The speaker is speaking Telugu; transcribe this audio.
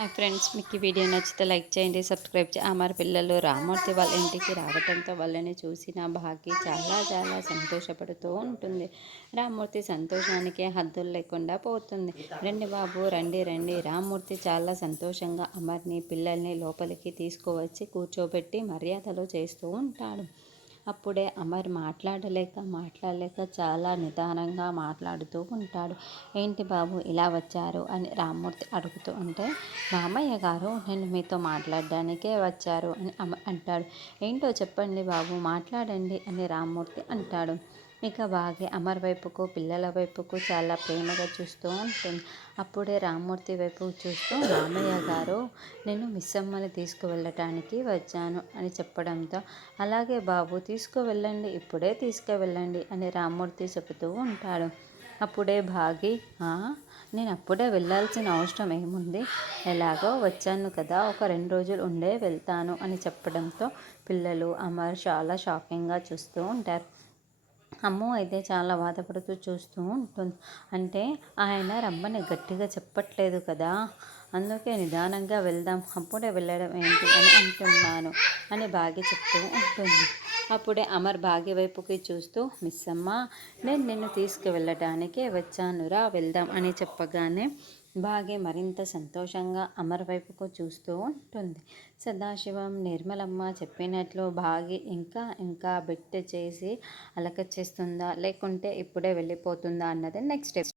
హాయ్ ఫ్రెండ్స్, మీకు ఈ వీడియో నచ్చితే లైక్ చేయండి, సబ్స్క్రైబ్ చేయండి. అమర్ పిల్లలు రామూర్తి వాళ్ళ ఇంటికి రావడంతో వాళ్ళని చూసిన భాగ్య చాలా చాలా సంతోషపడుతూ ఉంటుంది. రామూర్తి సంతోషానికి హద్దులు లేకుండా పోతుంది. రండి బాబు, రండి రండి. రామూర్తి చాలా సంతోషంగా అమర్ని పిల్లల్ని లోపలికి తీసుకువచ్చి కూర్చోబెట్టి మర్యాదలు చేస్తూ ఉంటాడు. అప్పుడే అమర్ మాట్లాడలేక చాలా నిదానంగా మాట్లాడుతూ ఉంటాడు. ఏంటి బాబు ఇలా వచ్చారు అని రామ్మూర్తి అడుగుతూ ఉంటే, మామయ్య గారు నేను మీతో మాట్లాడడానికే వచ్చారు అని అమర్ అంటాడు. ఏంటో చెప్పండి బాబు, మాట్లాడండి అని రామ్మూర్తి అంటాడు. ఇక బాగా అమర్ వైపుకు పిల్లల వైపుకు చాలా ప్రేమగా చూస్తూ ఉంటుంది. అప్పుడే రామ్మూర్తి వైపు చూస్తూ, మామయ్య గారు నేను మిస్సమ్మని తీసుకువెళ్ళటానికి వచ్చాను అని చెప్పడంతో, అలాగే బాబు తీసుకువెళ్ళండి, ఇప్పుడే తీసుకువెళ్ళండి అని రామ్మూర్తి చెబుతూ ఉంటాడు. అప్పుడే భాగి, నేను అప్పుడే వెళ్ళాల్సిన అవసరం ఏముంది, ఎలాగో వచ్చాను కదా, ఒక 2 రోజులు ఉండే వెళ్తాను అని చెప్పడంతో పిల్లలు అమర్ చాలా షాకింగ్గా చూస్తూ ఉంటారు. అమ్మ అయితే చాలా బాధపడుతూ చూస్తూ ఉంటుంది. అంటే ఆయన రమ్మని గట్టిగా చెప్పట్లేదు కదా, అందుకే నిదానంగా వెళ్దాం, అప్పుడే వెళ్ళడం ఏంటి అని అంటున్నాను అని భాగ్య చెప్తూ ఉంటుంది. అప్పుడే అమర్ భాగ్య వైపుకి చూస్తూ, మిస్ అమ్మ నేను నిన్ను తీసుకువెళ్ళటానికే వచ్చానురా, వెళ్దాం అని చెప్పగానే భాగ్య మరింత సంతోషంగా అమర్ వైపుకు చూస్తూ ఉంటుంది. సదాశివం నిర్మలమ్మ చెప్పినట్లు భాగ్య ఇంకా ఇంకా బెట్ చేసి అలక చేస్తుందా లేకుంటే ఇప్పుడే వెళ్ళిపోతుందా అన్నది నెక్స్ట్